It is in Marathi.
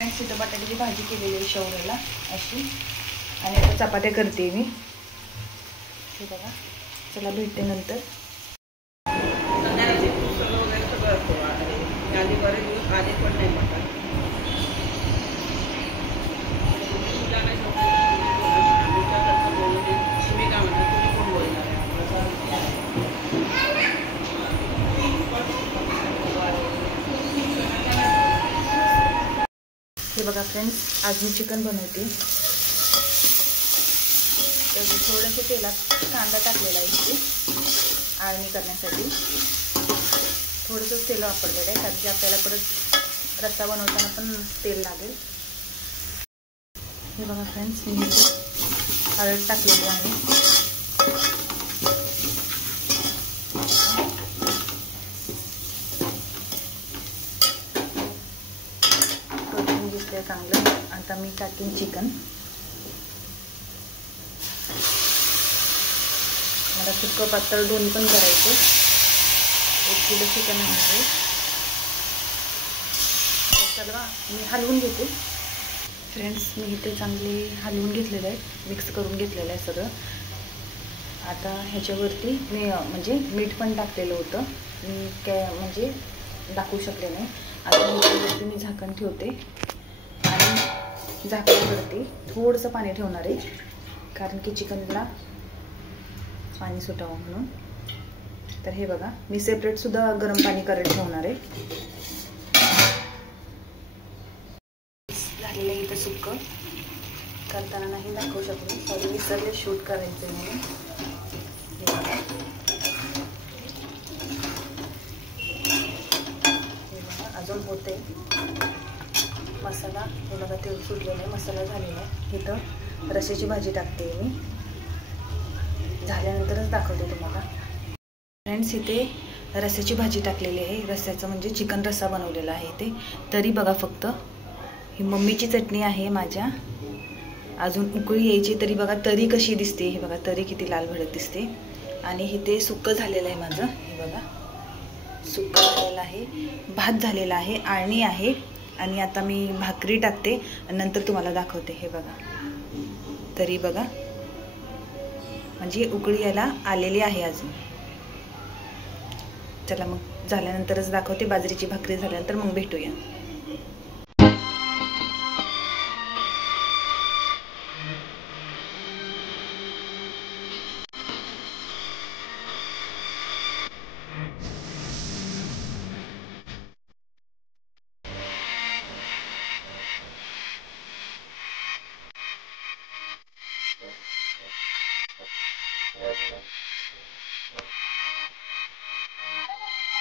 इथं बटाट्याची भाजी केलेली आहे शेवग्याला अशी, आणि आता चपात्या करते मी। हे बघा, चला भेटते नंतर। हे बघा फ्रेंड्स, आज मी चिकन बनवते। तर थोडंसं तेलात कांदा टाकलेला आहे इथे आळणी करण्यासाठी। थोडंसं तेल वापरलेलं आहे कारण की आपल्याला परत रस्सा बनवताना पण तेल लागेल। हे बघा फ्रेंड्स, मी हळद टाकलेली आहे। दिसतंय चांगलं। आता मी टाकीन चिकन। मला सुक्क पातळ दोन्ही पण करायचे। 1 किलो चिकन आहे। चला मी हलवून घेते फ्रेंड्स। मी इथे चांगले हलवून घेतलेले आहे, मिक्स करून घेतलेलं आहे सगळं। आता ह्याच्यावरती मी म्हणजे मीठ पण टाकलेलं होतं, मी काय म्हणजे दाखवू शकले नाही। आता ह्याच्यावरती मी झाकण ठेवते आणि झाकणावरती थोडंसं पाणी ठेवणार आहे कारण की चिकनला पाणी सुटावं म्हणून। तर हे बघा, मी सेपरेट सुद्धा गरम पाणी करत ठेवणार आहे। झालेलं इथं सुक्क करताना नाही दाखवू शकले, सॉरी विसरले शूट करायचं म्हणून। हे बघा अजून होते मसाला। हे बघा तेल सुटलेलं आहे, मसाला झालेला आहे। इथं रस्स्याची भाजी टाकते मी, झाल्यानंतरच दाखवते तुम्हाला। फ्रेंड्स, इथे रस्स्याची भाजी टाकलेली आहे। रस्स्याचं म्हणजे चिकन रस्सा बनवलेला आहे इथे। तरी बघा फक्त, ही मम्मीची चटणी आहे माझ्या, अजून उकळी यायची तरी बघा तरी कशी दिसते। हे बघा तरी किती लाल भडक दिसते। आणि इथे सुक्क झालेलं आहे माझं। हे बघा सुक्क झालेलं आहे, भात झालेला आहे, आळणी आहे। आणि आता मी भाकरी टाकते आणि नंतर तुम्हाला दाखवते। हे बघा तरी बघा, म्हणजे उकळी यायला आलेली आहे अजून। चला मग झाल्यानंतरच दाखवते, बाजरीची भाकरी झाल्यानंतर मग भेटूया।